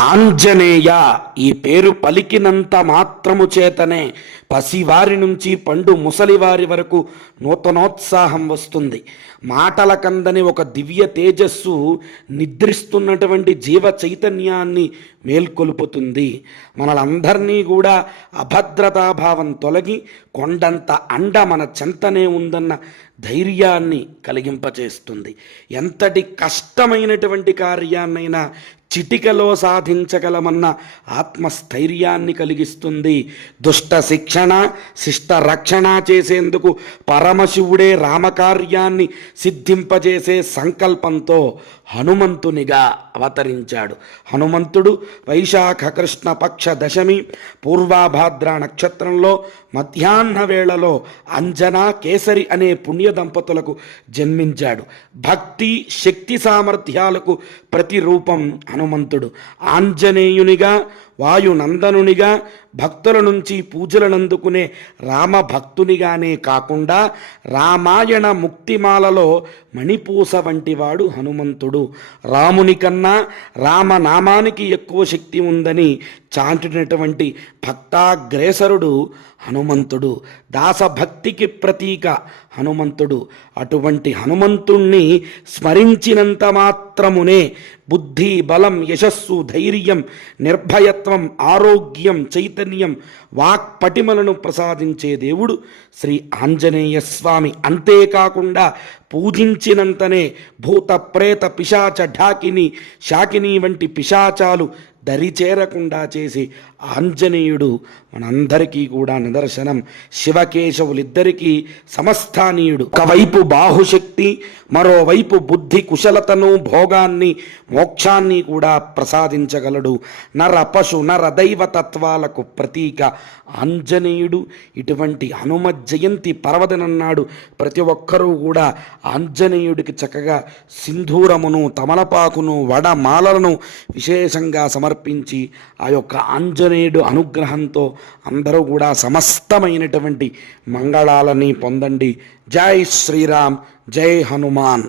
ఆంజనేయ ఈ పేరు పలికినంత మాత్రము చేతనే పసివారి నుంచి పండు ముసలివారి వరకు నూతనోత్సాహం వస్తుంది. మాటల కందని ఒక దివ్య తేజస్సు నిద్రిస్తున్నటువంటి జీవ చైతన్యాన్ని మేల్కొలుపుతుంది. మనలందరినీ కూడా అభద్రతాభావం తొలగి కొండంత అండ మన చెంతనే ఉందన్న ధైర్యాన్ని కలిగింపచేస్తుంది. ఎంతటి కష్టమైనటువంటి కార్యాన్నైనా చిటికలో సాధించగలమన్న ఆత్మస్థైర్యాన్ని కలిగిస్తుంది. దుష్ట శిక్షణ శిష్ట రక్షణ చేసేందుకు పరమశివుడే రామకార్యాన్ని సిద్ధింపజేసే సంకల్పంతో హనుమంతునిగా అవతరించాడు. హనుమంతుడు వైశాఖ కృష్ణ పక్ష దశమి పూర్వాభాద్ర నక్షత్రంలో మధ్యాహ్న వేళలో అంజనా కేసరి అనే పుణ్య దంపతులకు జన్మించాడు. భక్తి శక్తి సామర్థ్యాలకు ప్రతిరూపం హనుమంతుడు. ఆంజనేయునిగా వాయునందనునిగా భక్తుల నుంచి పూజలనందుకునే రామభక్తునిగానే కాకుండా రామాయణ ముక్తిమాలలో మణిపూస వంటివాడు హనుమంతుడు. రాముని కన్నా రామనామానికి ఎక్కువ శక్తి ఉందని చాటినటువంటి భక్తాగ్రేసరుడు హనుమంతుడు. దాసభక్తికి ప్రతీక హనుమంతుడు. అటువంటి హనుమంతుణ్ణి స్మరించినంత మాత్రమునే బుద్ధి బలం యశస్సు ధైర్యం నిర్భయత్వం ఆరోగ్యం చైతన్యం వాక్పటిమలను ప్రసాదించే దేవుడు శ్రీ ఆంజనేయ స్వామి. అంతేకాకుండా పూజించినంతనే భూత ప్రేత పిశాచ ఢాకిని శాకిని వంటి పిశాచాలు దరిచేరకుండా చేసి ఆంజనేయుడు మనందరికీ కూడా నిదర్శనం. శివకేశవులిద్దరికీ సమస్థానీయుడు. ఒకవైపు బాహుశక్తి మరోవైపు బుద్ధి కుశలతను భోగాన్ని మోక్షాన్ని కూడా ప్రసాదించగలడు. నర పశు నర దైవ తత్వాలకు ప్రతీక ఆంజనేయుడు. ఇటువంటి హనుమత్ జయంతి పర్వదినన్నాడు ప్రతి ఒక్కరూ కూడా ఆంజనేయుడికి చక్కగా సింధూరమును తమలపాకును వడమాలలను విశేషంగా సమర్పించి ఆ యొక్క ఆంజనేయుడు అనుగ్రహంతో అందరూ కూడా సమస్తమైనటువంటి మంగళాలని పొందండి. జై శ్రీరామ్, జై హనుమాన్.